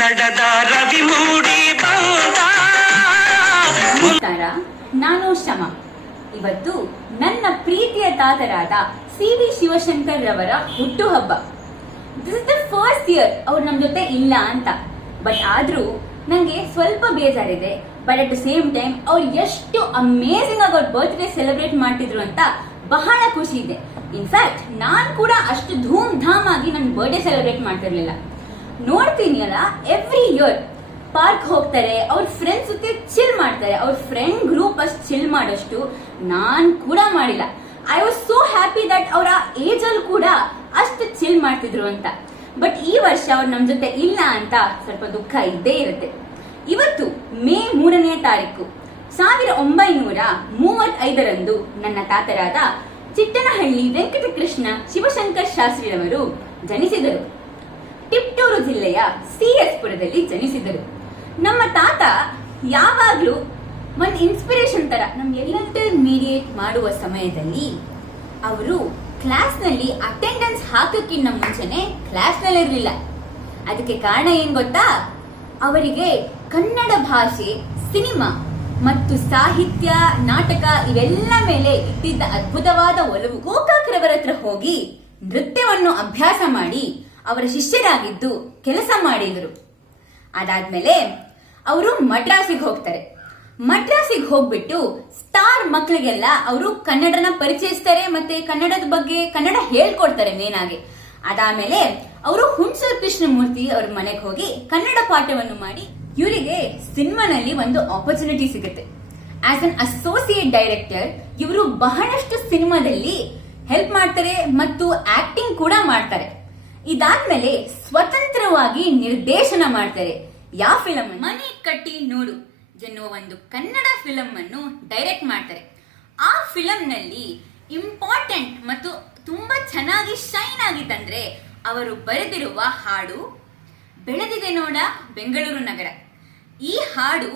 ಕನ್ನಡದ ರವಿ ಮೂಡಿ ನಾನು ಶಮ. ಇವತ್ತು ನನ್ನ ಪ್ರೀತಿಯ ತಾತರಾದ ಸಿ ವಿ ಶಿವಶಂಕರ್ ರವರ ಹುಟ್ಟುಹಬ್ಬ. This is the first year ಅವ್ರು ನಮ್ ಜೊತೆ ಇಲ್ಲ ಅಂತ. ಬಟ್ ಆದ್ರೂ ನಂಗೆ ಸ್ವಲ್ಪ ಬೇಜಾರಿದೆ. But at the same time ಅವ್ರು ಎಷ್ಟು ಅಮೇಸಿಂಗ್ ಆಗಿ ಅವ್ರ ಬರ್ತ್ಡೇ ಸೆಲೆಬ್ರೇಟ್ ಮಾಡ್ತಿದ್ರು ಅಂತ ಬಹಳ ಖುಷಿ ಇದೆ. ಇನ್ಫ್ಯಾಕ್ಟ್ ನಾನ್ ಕೂಡ ಅಷ್ಟು ಧೂಮ್ ಧಾಮ್ ಆಗಿ ನನ್ನ ಬರ್ಡೇ ಸೆಲೆಬ್ರೇಟ್ ಮಾಡ್ತಿರ್ಲಿಲ್ಲ. ನೋಡ್ತೀನಿ ಅಲ್ಲ ಎವ್ರಿ ಇಯರ್ ಪಾರ್ಕ್ ಹೋಗ್ತಾರೆ, ಅವ್ರ ಫ್ರೆಂಡ್ಸ್ ಜೊತೆ ಚಿಲ್ ಮಾಡ್ತಾರೆ, ಅವ್ರ ಫ್ರೆಂಡ್ ಗ್ರೂಪ್ ಅಷ್ಟು ಚಿಲ್ ಮಾಡೋಷ್ಟು ನಾನ್ ಕೂಡ ಮಾಡಿಲ್ಲ. I was so happy that ಅವರ ಏಜ್ ಅಲ್ಲಿ ಕೂಡ ಅಷ್ಟು ಚಿಲ್ ಮಾಡ್ತಿದ್ರು ಅಂತ. ಬಟ್ ಈ ವರ್ಷ ಅವ್ರು ನಮ್ ಜೊತೆ ಇಲ್ಲ ಅಂತ ಸ್ವಲ್ಪ ದುಃಖ ಇದ್ದೇ ಇರುತ್ತೆ. ಇವತ್ತು ಮೇ ಮೂರನೇ ತಾರೀಕು ಸಾವಿರ ಒಂಬೈನೂರ ಮೂವತ್ತೈದರಂದು ನನ್ನ ತಾತರಾದ ಚಿಟ್ಟನಹಳ್ಳಿ ವೆಂಕಟಕೃಷ್ಣ ಶಿವಶಂಕರ್ ಶಾಸ್ತ್ರಿರವರು ಜನಿಸಿದರು. ಜಿಲ್ಲೆಯ ಸಿಎಸ್ ಪುರದಲ್ಲಿ ಜನಿಸಿದರು. ನಮ್ಮ ತಾತ ಯಾವಾಗ್ಲೂ ಒಂದ್ ಇನ್ಸ್ಪಿರೇಷನ್ ತರ ನಮ್ ಮೀಡಿಯೇಟ್ ಮಾಡುವ ಸಮಯದಲ್ಲಿ ಅವರು ಕ್ಲಾಸ್ನಲ್ಲಿ ಅಟೆಂಡೆನ್ಸ್ ಹಾಕಕ್ಕಿಂತ ಮುಂಚೆನೆ ಕ್ಲಾಸ್ನಲ್ಲಿ ಇರ್ಲಿಲ್ಲ ಅದಕ್ಕೆ ಕಾರಣ ಏನ್ ಗೊತ್ತಾ? ಅವರಿಗೆ ಕನ್ನಡ ಭಾಷೆ, ಸಿನಿಮಾ ಮತ್ತು ಸಾಹಿತ್ಯ, ನಾಟಕ ಇವೆಲ್ಲ ಮೇಲೆ ಇಟ್ಟಿದ್ದ ಅದ್ಭುತವಾದ ಒಲವು ಗೋಕಾಕ್ರವರ ಹತ್ರ ಹೋಗಿ ನೃತ್ಯವನ್ನು ಅಭ್ಯಾಸ ಮಾಡಿ ಅವರ ಶಿಷ್ಯರಾಗಿದ್ದು ಕೆಲಸ ಮಾಡಿದರು. ಅದಾದ್ಮೇಲೆ ಅವರು ಮಡ್ರಾಸಿಗೆ ಹೋಗ್ತಾರೆ. ಮಡ್ರಾಸಿಗೆ ಹೋಗ್ಬಿಟ್ಟು ಸ್ಟಾರ್ ಮಕ್ಕಳಿಗೆಲ್ಲ ಅವರು ಕನ್ನಡನ ಪರಿಚಯಿಸ್ತಾರೆ ಮತ್ತೆ ಕನ್ನಡದ ಬಗ್ಗೆ ಕನ್ನಡ ಹೇಳ್ಕೊಡ್ತಾರೆ ಮೇನ್ ಆಗಿ. ಅದಾದ್ಮೇಲೆ ಅವರು ಹುಣಸೂರು ಕೃಷ್ಣಮೂರ್ತಿ ಅವ್ರ ಮನೆಗೆ ಹೋಗಿ ಕನ್ನಡ ಪಾಠವನ್ನು ಮಾಡಿ ಇವರಿಗೆ ಸಿನಿಮಾನಲ್ಲಿ ಒಂದು ಆಪರ್ಚುನಿಟಿ ಸಿಗುತ್ತೆ. ಆಸ್ ಅನ್ ಅಸೋಸಿಯೇಟ್ ಡೈರೆಕ್ಟರ್ ಇವರು ಬಹಳಷ್ಟು ಸಿನಿಮಾದಲ್ಲಿ ಹೆಲ್ಪ್ ಮಾಡ್ತಾರೆ ಮತ್ತು ಆಕ್ಟಿಂಗ್ ಕೂಡ ಮಾಡ್ತಾರೆ. ಇದಾದ್ಮೇಲೆ ಸ್ವತಂತ್ರವಾಗಿ ನಿರ್ದೇಶನ ಮಾಡ್ತಾರೆ. ಯಾವ ಫಿಲಂ ಮನೆ ಕಟ್ಟಿ ನೋಡು ಎನ್ನುವ ಒಂದು ಕನ್ನಡ ಫಿಲಮ್ ಅನ್ನು ಡೈರೆಕ್ಟ್ ಮಾಡ್ತಾರೆ. ಆ ಫಿಲಂನಲ್ಲಿ ಇಂಪಾರ್ಟೆಂಟ್ ಮತ್ತು ತುಂಬಾ ಚೆನ್ನಾಗಿ ಶೈನ್ ಆಗಿತ್ತಂದ್ರೆ ಅವರು ಬರೆದಿರುವ ಹಾಡು, ಬೆಳೆದಿದೆ ನೋಡ ಬೆಂಗಳೂರು ನಗರ. ಈ ಹಾಡು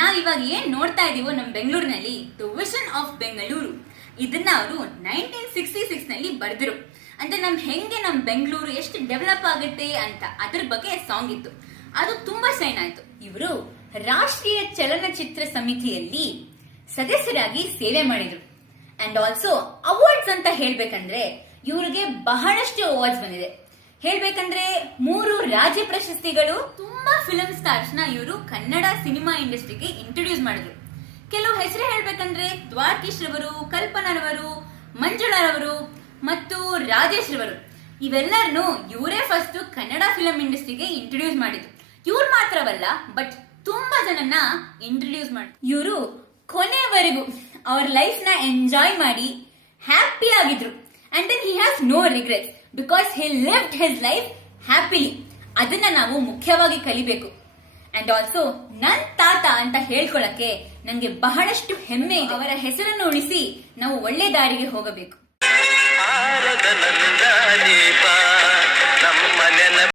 ನಾವಿವಾಗ ಏನ್ ನೋಡ್ತಾ ಇದೀವೋ ನಮ್ಮ ಬೆಂಗಳೂರಿನಲ್ಲಿ ದ ವಿಷನ್ ಆಫ್ ಬೆಂಗಳೂರು ಇದನ್ನ ಅವರು ನೈನ್ಟೀನ್ ಸಿಕ್ಸ್ಟಿ ಸಿಕ್ಸ್ನಲ್ಲಿ ಬರೆದಿರು. ಅಂದ್ರೆ ನಮ್ ಹೆಂಗೆ ನಮ್ ಬೆಂಗಳೂರು ಎಷ್ಟು ಡೆವಲಪ್ ಆಗುತ್ತೆ ಅಂತ ಅದ್ರ ಬಗ್ಗೆ ಸಾಂಗ್ ಇತ್ತು. ಅದು ತುಂಬಾ ಶೈನ್ ಆಯ್ತು. ಇವರು ರಾಷ್ಟ್ರೀಯ ಚಲನಚಿತ್ರ ಸಮಿತಿಯಲ್ಲಿ ಸದಸ್ಯರಾಗಿ ಸೇವೆ ಮಾಡಿದ್ರು. ಅಂಡ್ ಆಲ್ಸೋ ಅವಾರ್ಡ್ಸ್ ಅಂತ ಹೇಳ್ಬೇಕಂದ್ರೆ ಇವ್ರಿಗೆ ಬಹಳಷ್ಟು ಅವಾರ್ಡ್ಸ್ ಬಂದಿದೆ. ಹೇಳ್ಬೇಕಂದ್ರೆ ಮೂರು ರಾಜ್ಯ ಪ್ರಶಸ್ತಿಗಳು, ತುಂಬಾ ಫಿಲಂ ಸ್ಟಾರ್ಸ್ನ ಇವರು ಕನ್ನಡ ಸಿನಿಮಾ ಇಂಡಸ್ಟ್ರಿಗೆ ಇಂಟ್ರೊಡ್ಯೂಸ್ ಮಾಡಿದ್ರು. ಕೆಲವು ಹೆಸರು ಹೇಳ್ಬೇಕಂದ್ರೆ ದ್ವಾರಕೀಶ್ ರವರು ಕಲ್ಪನಾರವರು ಮಂಜುಳಾರವರು ಮತ್ತು ರಾಜೇಶ್ ರವರು. ಇವೆಲ್ಲರನ್ನು ಇವರೇ ಫಸ್ಟ್ ಕನ್ನಡ ಫಿಲಂ ಇಂಡಸ್ಟ್ರಿಗೆ ಇಂಟ್ರೊಡ್ಯೂಸ್ ಮಾಡಿದ್ರು ಇವ್ರು ಮಾತ್ರವಲ್ಲ ಬಟ್ ತುಂಬಾ ಜನನ್ನ ಇಂಟ್ರೊಡ್ಯೂಸ್ ಮಾಡಿ, ಇವರು ಕೊನೆವರೆಗೂ ಅವ್ರ ಲೈಫ್ನ ಎಂಜಾಯ್ ಮಾಡಿ ಹ್ಯಾಪಿ ಆಗಿದ್ರು. And then he has no regret because he lived his life happily ಅದನ್ನ ನಾವು ಮುಖ್ಯವಾಗಿ ಕಲಿಬೇಕು. ಅಂಡ್ ಆಲ್ಸೋ ನನ್ ತಾತ ಅಂತ ಹೇಳ್ಕೊಳಕ್ಕೆ ನಂಗೆ ಬಹಳಷ್ಟು ಹೆಮ್ಮೆ. ಅವರ ಹೆಸರನ್ನು ಉಳಿಸಿ ನಾವು ಒಳ್ಳೆ ದಾರಿಗೆ ಹೋಗಬೇಕು. ಆರದ ನಂದಾದೀಪ